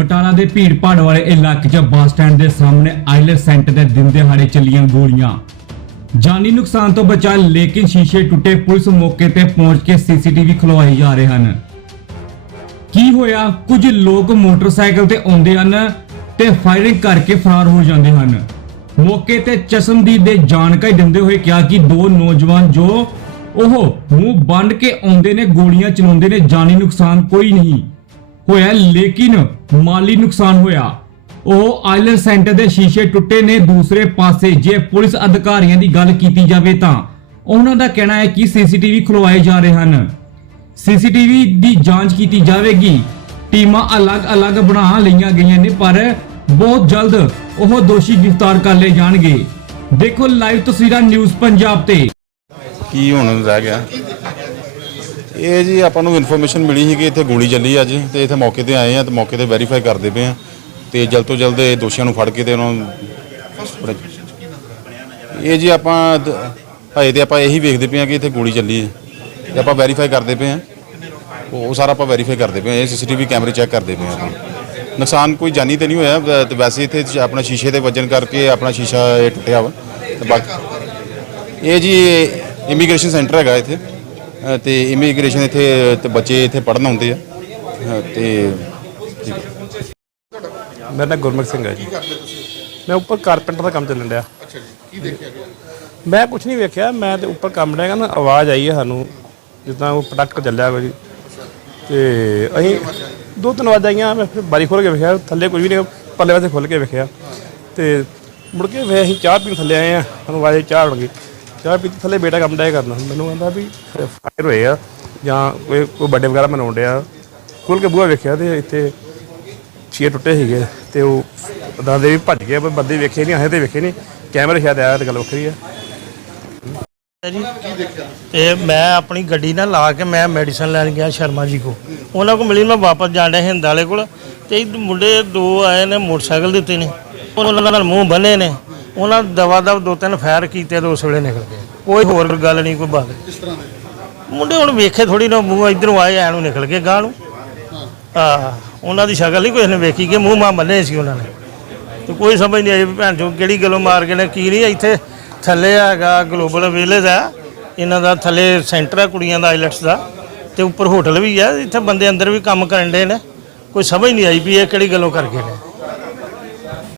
ਬਟਾਲਾ ਦੇ ਭੀੜ ਭਾੜ ਵਾਲੇ ਇਲਾਕੇ 'ਚ ਬੱਸ ਸਟੈਂਡ ਦੇ ਸਾਹਮਣੇ ਆਈਲੈਟ ਸੈਂਟਰ ਦੇ ਦਿਨ ਦਿਹਾੜੇ ਚੱਲੀਆਂ ਗੋਲੀਆਂ। ਜਾਨੀ ਨੁਕਸਾਨ ਤੋਂ ਬਚਾ ਲੇਕਿਨ ਸ਼ੀਸ਼ੇ ਟੁੱਟੇ ਪੁਲਿਸ ਮੌਕੇ ਤੇ ਪਹੁੰਚ ਕੇ ਸੀਸੀਟੀਵੀ ਖਲਵਾਈ ਜਾ ਰਹੇ ਹਨ। ਕੀ ਹੋਇਆ? ਕੁਝ ਲੋਕ ਮੋਟਰਸਾਈਕਲ ਤੇ ਆਉਂਦੇ ਹਨ ਤੇ ਫਾਇਰਿੰਗ ਕਰਕੇ ਫਰਾਰ ਹੋ ਜਾਂਦੇ ਹਨ। ਮੌਕੇ ਤੇ ਚਸ਼ਮਦੀਦ ਦੇ ਜਾਣਕਾਰੀ ਦਿੰਦੇ ਹੋਏ ਕਿਹਾ ਕਿ ਦੋ ਨੌਜਵਾਨ ਜੋ ਉਹ ਮੂੰਹ ਬੰਦ ਕੇ ਆਉਂਦੇ ਨੇ, ਗੋਲੀਆਂ ਚਲਾਉਂਦੇ ਨੇ, ਜਾਨੀ ਨੁਕਸਾਨ ਕੋਈ ਨਹੀਂ। ਹੋਇਆ, ਲੇਕਿਨ ਮਾਲੀ ਨੁਕਸਾਨ ਹੋਇਆ। ਉਹ ਆਈਲਰ ਸੈਂਟਰ ਦੇ ਸ਼ੀਸ਼ੇ ਟੁੱਟੇ ਨੇ, ਦੂਸਰੇ ਪਾਸੇ ਜੇ ਪੁਲਿਸ ਅਧਿਕਾਰੀਆਂ ਦੀ ਗੱਲ ਕੀਤੀ ਜਾਵੇ ਤਾਂ। ਉਹਨਾਂ ਦਾ ਕਹਿਣਾ ਹੈ ਕਿ ਸੀਸੀਟੀਵੀ ਖੁਲਵਾਏ ਜਾ ਰਹੇ ਹਨ। ਸੀਸੀਟੀਵੀ ਦੀ ਜਾਂਚ ਕੀਤੀ ਜਾਵੇਗੀ। ਟੀਮਾਂ ਅਲੱਗ-ਅਲੱਗ ਬਣਾ ਲਈਆਂ ਗਈਆਂ ਨੇ, ਪਰ ਬਹੁਤ ਜਲਦ ਉਹ ਦੋਸ਼ੀ ਗ੍ਰਿਫਤਾਰ ਕਰ ਲਏ ਜਾਣਗੇ। ਦੇਖੋ, ਲਾਈਵ ਤਸਵੀਰਾਂ ਨਿਊਜ਼ ਪੰਜਾਬ ਤੇ। ਕੀ ਹੁਣ ਰਹਿ ਗਿਆ? ਇਹ ਜੀ ਆਪਾਂ ਨੂੰ ਇਨਫੋਰਮੇਸ਼ਨ ਮਿਲੀ ਸੀ ਕਿ ਇੱਥੇ ਗੋਲੀ ਚੱਲੀ ਅੱਜ ਤੇ ਇੱਥੇ ਮੌਕੇ ਤੇ ਆਏ ਆ ਤੇ ਮੌਕੇ ਤੇ ਵੈਰੀਫਾਈ ਕਰਦੇ ਪਏ ਆ ਤੇ ਜਲਦ ਤੋਂ ਜਲਦ ਇਹ ਦੋਸ਼ੀਆਂ ਨੂੰ ਫੜ ਕੇ ਤੇ ਉਹਨਾਂ ਨੂੰ ਇਹ ਜੀ ਆਪਾਂ ਦ- ਹਜੇ ਤੇ ਆਪਾਂ ਇਹੀ ਵੇਖਦੇ ਪਏ ਆ ਕਿ ਇੱਥੇ ਗੋਲੀ ਚੱਲੀ ਹੈ ਤੇ ਆਪਾਂ ਵੈਰੀਫਾਈ ਕਰਦੇ ਪਏ ਆ। ਉਹ ਸਾਰਾ ਆਪਾਂ ਵੈਰੀਫਾਈ ਕਰਦੇ ਪਏ ਆ। ਇਹ ਸੀਸੀਟੀਵੀ ਕੈਮਰੇ ਚੈੱਕ ਕਰਦੇ ਪਏ ਆ ਨੁਕਸਾਨ ਕੋਈ ਜਾਨੀ ਤੇ ਨਹੀਂ ਹੋਇਆ ਤੇ ਵੈਸੇ ਇੱਥੇ ਜ- ਆਪਣਾ ਸ਼ੀਸ਼ੇ ਦੇ ਵਜਨ ਕਰਕੇ ਆਪਣਾ ਸ਼ੀਸ਼ਾ ਇਹ ਟੁੱਟਿਆ ਵਾ। ਤੇ ਬਾਕੀ ਇਹ ਜੀ ਇਮੀਗ੍ਰੇਸ਼ਨ ਸੈਂਟਰ ਹੈਗਾ ਇੱਥੇ। ਤੇ ਇਮੀਗ੍ਰੇਸ਼ਨ ਇੱਥੇ ਤੇ ਬੱਚੇ ਇੱਥੇ ਪੜਨ ਆਉਂਦੇ ਆ। ਤੇ। ਮੇਰਾ ਨਾਮ ਗੁਰਮੁਖ ਸਿੰਘ ਹੈ ਜੀ। ਮੈਂ ਉੱਪਰ ਕਾਰਪੈਂਟਰ ਦਾ ਕੰਮ ਚੱਲਣ ਡਿਆ। ਅੱਛਾ ਜੀ ਕੀ ਦੇਖਿਆ ਗਿਆ? ਮੈਂ ਕੁਝ ਨਹੀਂ ਵੇਖਿਆ ਮੈਂ ਤੇ ਉੱਪਰ ਕੰਮ ਡਿਆ ਨਾ ਆਵਾਜ਼ ਆਈ ਹੈ ਸਾਨੂੰ ਜਿੱਦਾਂ ਉਹ ਪ੍ਰੋਡਕਟ ਚੱਲਿਆ ਕੋਈ ਤੇ ਅਸੀਂ ਦੋ ਤਿੰਨ ਆਵਾਜ਼ਾਂ ਆਈਆਂ ਮੈਂ ਫਿਰ ਬਾਰੀ ਖੋਲ ਕੇ ਵੇਖਿਆ ਥੱਲੇ ਕੋਈ ਵੀ ਨਹੀਂ ਪੱਲੇ ਵਾਸਤੇ ਖੋਲ ਕੇ ਵੇਖਿਆ। ਤੇ ਮੁੜ ਕੇ ਵੇ ਅਸੀਂ ਚਾਹ ਪੀਣ ਥੱਲੇ ਆਏ ਆ ਸਾਨੂੰ ਆਵਾਜ਼ ਚਾਹ ਹੋਣਗੀ ਚਾਹ ਪੀਤੀ ਥੱਲੇ ਬੇਟਾ ਕੰਮ ਡਿਆ ਕਰਨਾ। ਮੈਨੂੰ ਕਹਿੰਦਾ ਵੀ ਫਾਇਰ ਹੋਏ ਆ। ਜਾਂ ਕੋਈ ਕੋਈ ਵੱਡੇ ਵਗੈਰਾ ਮਨਾਉਣ ਡਿਆ। ਖੋਲ ਕੇ ਬੂਹਾ ਵੇਖਿਆ ਤੇ ਇੱਥੇ ਛੇ ਟੁੱਟੇ ਸੀਗੇ ਤੇ ਉਹ ਦਾਦੇ ਵੀ ਭੱਜ ਗਏ ਪਰ ਬੰਦੇ ਵੇਖੇ ਨਹੀਂ ਆਏ ਤੇ ਵੇਖੇ ਨਹੀਂ ਕੈਮਰੇ ਸ਼ਾਇਦ ਆਇਆ ਤੇ ਗੱਲ ਵੱਖਰੀ ਆ। ਜੀ ਤੇ ਮੈਂ ਆਪਣੀ ਗੱਡੀ ਨਾਲ ਲਾ ਕੇ ਮੈਂ ਮੈਡੀਸਨ ਲੈਣ ਗਿਆ ਸ਼ਰਮਾ ਜੀ ਕੋ ਉਹਨਾਂ ਕੋ ਮਿਲੀ ਮੈਂ ਵਾਪਸ ਜਾਣ ਡਿਆ ਹਿੰਦ ਵਾਲੇ ਕੋਲ। ਤੇ ਇਹ ਮੁੰਡੇ ਦੋ ਆਏ ਨੇ ਮੋਟਰਸਾਈਕਲ ਦੇ ਉੱਤੇ ਨੇ। ਉਹਨਾਂ ਨਾਲ ਮੂੰਹ ਬੰਨੇ ਨੇ। ਉਹਨਾਂ ਦਵਾ ਦਵ ਦੋ ਤਿੰਨ ਫਾਇਰ ਕੀਤੇ ਤੇ ਉਸ ਵੇਲੇ ਨਿਕਲ ਗਏ। ਕੋਈ ਹੋਰ ਗੱਲ ਨਹੀਂ ਕੋਈ ਬਾਤ ਕਿਸ ਤਰ੍ਹਾਂ ਦੇ? ਮੁੰਡੇ ਹੁਣ ਵੇਖੇ ਥੋੜੀ ਨਾ ਮੂੰਹ ਇਧਰੋਂ ਆਏ ਐ ਨੂੰ ਨਿਕਲ ਗਏ ਗਾਂ ਨੂੰ। ਆ ਉਹਨਾਂ ਦੀ ਸ਼ਕਲ ਨਹੀਂ ਕੋਈ ਨੇ ਵੇਖੀ ਕਿ ਮੂੰਹ ਮਾਂ ਬੰਨੇ ਸੀ ਉਹਨਾਂ ਨੇ। ਤੇ ਕੋਈ ਸਮਝ ਨਹੀਂ ਆਈ ਭੈਣ ਚੋ ਕਿਹੜੀ ਗੱਲੋਂ ਮਾਰ ਕੇ ਨੇ ਕੀ ਨਹੀਂ ਇੱਥੇ ਥੱਲੇ ਹੈਗਾ ਗਲੋਬਲ ਵਿਲੇਜ ਆ ਇਹਨਾਂ ਦਾ ਥੱਲੇ ਸੈਂਟਰ ਆ ਕੁੜੀਆਂ ਦਾ ਆਈਲੈਟਸ ਦਾ। ਤੇ ਉੱਪਰ ਹੋਟਲ ਵੀ ਆ ਇੱਥੇ ਬੰਦੇ ਅੰਦਰ ਵੀ ਕੰਮ ਕਰਨ ਦੇ ਨੇ। ਕੋਈ ਸਮਝ ਨਹੀਂ ਆਈ ਵੀ ਇਹ ਕਿਹੜੀ ਗੱਲੋਂ ਕਰ ਗਏ ਨੇ।